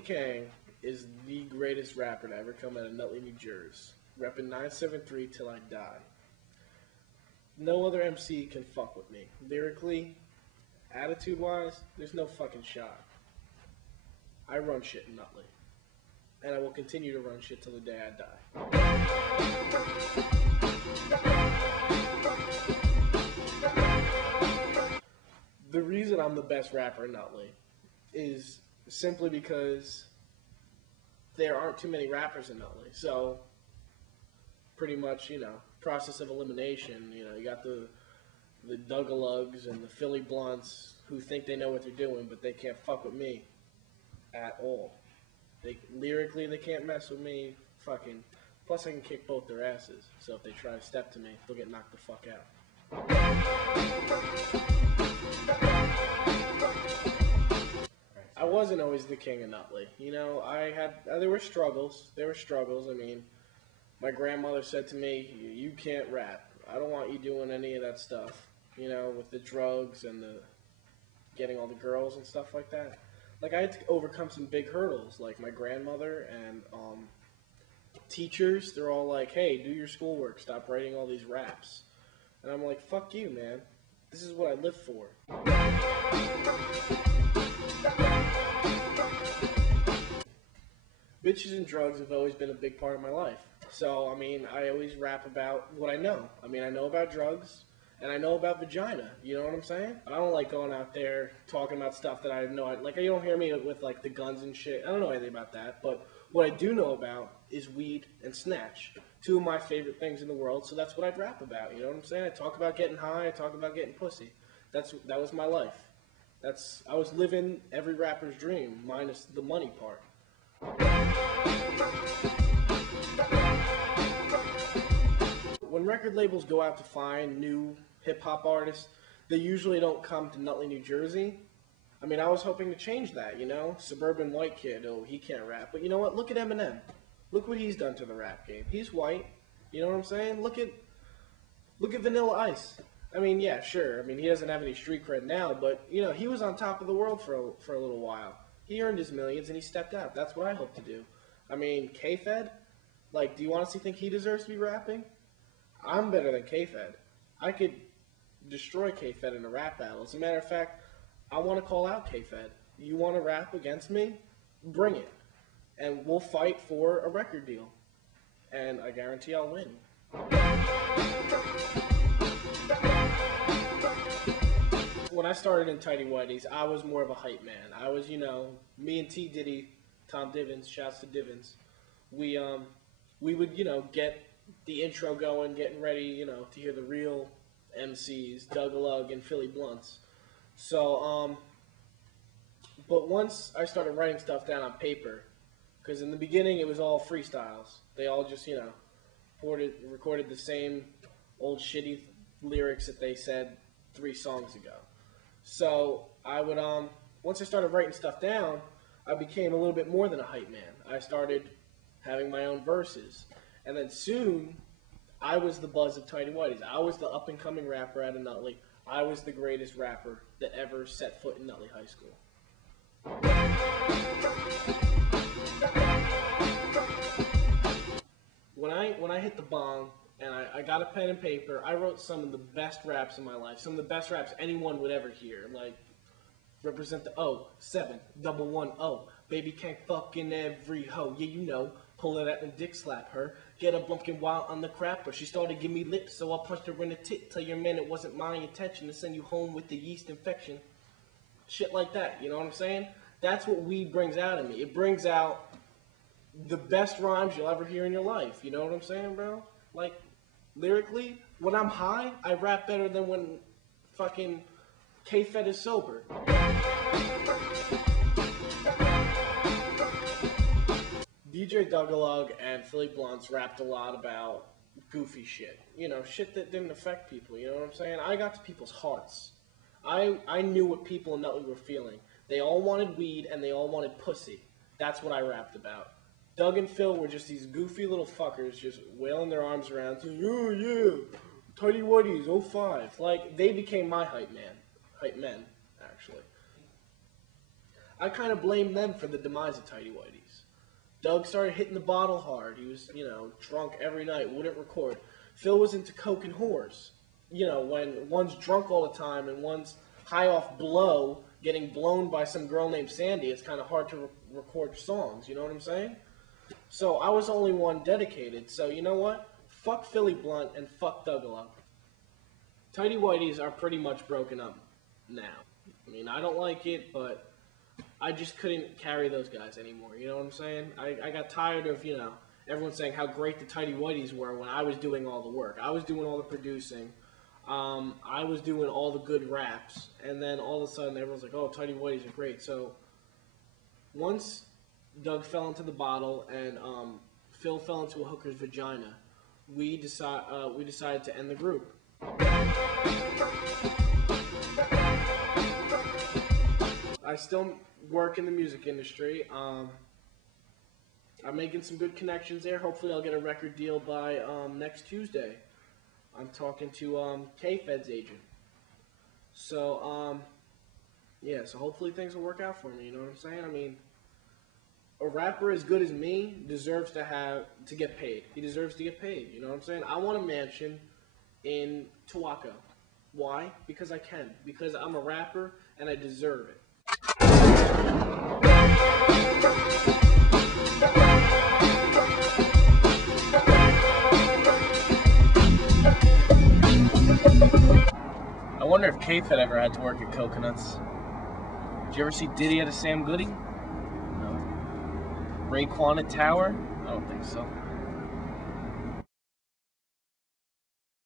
Kang is the greatest rapper to ever come out of Nutley, New Jersey. Reppin' 973 till I die. No other MC can fuck with me. Lyrically, attitude-wise, there's no fucking shot. I run shit in Nutley. And I will continue to run shit till the day I die. The reason I'm the best rapper in Nutley is simply because there aren't too many rappers in Nutley. So, pretty much, process of elimination. You got the Dugalugs and the Philly Blunts who think they know what they're doing, but they can't fuck with me at all. Lyrically, they can't mess with me. Plus, I can kick both their asses. So if they try to step to me, they'll get knocked the fuck out. I wasn't always the king of Nutley. There were struggles. I mean, my grandmother said to me, "You can't rap. I don't want you doing any of that stuff. With the drugs and the getting all the girls and stuff like that." Like, I had to overcome some big hurdles. Like, my grandmother and teachers, they're all like, "Hey, do your schoolwork. Stop writing all these raps." And I'm like, "Fuck you, man. This is what I live for." Bitches and drugs have always been a big part of my life. So, I always rap about what I know. I know about drugs, and I know about vagina. You know what I'm saying? I don't like going out there talking about stuff that I have no idea. Like, you don't hear me with, the guns and shit. I don't know anything about that. But what I do know about is weed and snatch. Two of my favorite things in the world, so that's what I'd rap about. You know what I'm saying? I talk about getting high. I talk about getting pussy. That was my life. I was living every rapper's dream, minus the money part. When record labels go out to find new hip-hop artists, they usually don't come to Nutley, New Jersey. I was hoping to change that, Suburban white kid, oh, he can't rap. But you know what? Look at Eminem. Look what he's done to the rap game. He's white. You know what I'm saying? Look at Vanilla Ice. Yeah, sure. He doesn't have any street cred now, but, he was on top of the world for a little while. He earned his millions, and he stepped out. That's what I hope to do. K-Fed? Do you honestly think he deserves to be rapping? I'm better than K-Fed. I could destroy K-Fed in a rap battle. As a matter of fact, I want to call out K-Fed. You want to rap against me? Bring it. And we'll fight for a record deal. And I guarantee I'll win. When I started in Tidy Whities, I was more of a hype man. I was, me and T. Diddy, Tom Divins, shouts to Divins, we would, get the intro going, getting ready, to hear the real MCs, Dugalug and Philly Blunts. So, but once I started writing stuff down on paper, because in the beginning it was all freestyles. They all just, recorded the same old shitty lyrics that they said 3 songs ago. So I would, once I started writing stuff down, I became a little bit more than a hype man. I started having my own verses. And then soon, I was the buzz of Tidy Whities. I was the up-and-coming rapper out of Nutley. I was the greatest rapper that ever set foot in Nutley High School. When I hit the bong and I got a pen and paper, I wrote some of the best raps in my life. Some of the best raps anyone would ever hear. Like, represent the O, 7, 110. Baby can't fuck in every hoe. Yeah, pull it out and dick slap her. Get a bumpkin wild on the crapper. She started giving me lips, so I punched her in the tit. Tell your man it wasn't my intention to send you home with the yeast infection. Shit like that, you know what I'm saying? That's what weed brings out of me. It brings out the best rhymes you'll ever hear in your life. You know what I'm saying, bro? Like, lyrically, when I'm high, I rap better than when fucking K-Fed is sober. DJ Dugalug and Philly Blunts rapped a lot about goofy shit. Shit that didn't affect people, you know what I'm saying? I got to people's hearts. I knew what people in Nutley were feeling. They all wanted weed and they all wanted pussy. That's what I rapped about. Doug and Phil were just these goofy little fuckers just wailing their arms around saying, "Oh yeah, Tidy Whities, 05. Like, they became my hype men, actually. I kind of blame them for the demise of Tidy Whities. Doug started hitting the bottle hard. He was, drunk every night, wouldn't record. Phil was into coke and whores. When one's drunk all the time and one's high off blow, getting blown by some girl named Sandy, it's kind of hard to record songs, you know what I'm saying? So I was the only one dedicated, so you know what? Fuck Philly Blunt and fuck Dougalo. Tidy Whities are pretty much broken up now. I mean, I don't like it, but I just couldn't carry those guys anymore, you know what I'm saying? I got tired of, everyone saying how great the Tidy Whities were when I was doing all the work. I was doing all the producing. I was doing all the good raps, and then all of a sudden everyone's like, oh, Tidy Whities are great. So once Doug fell into the bottle and Phil fell into a hooker's vagina, we decided to end the group. I still work in the music industry. I'm making some good connections there. Hopefully I'll get a record deal by next Tuesday. I'm talking to K-Fed's agent. So, yeah, so hopefully things will work out for me, you know what I'm saying? I mean, a rapper as good as me deserves to get paid. He deserves to get paid, you know what I'm saying? I want a mansion in Tawaka. Why? Because I can. Because I'm a rapper and I deserve it. I wonder if K-Fed ever had to work at Coconuts. Did you ever see Diddy at a Sam Goody? No. Raekwon at Tower? I don't think so.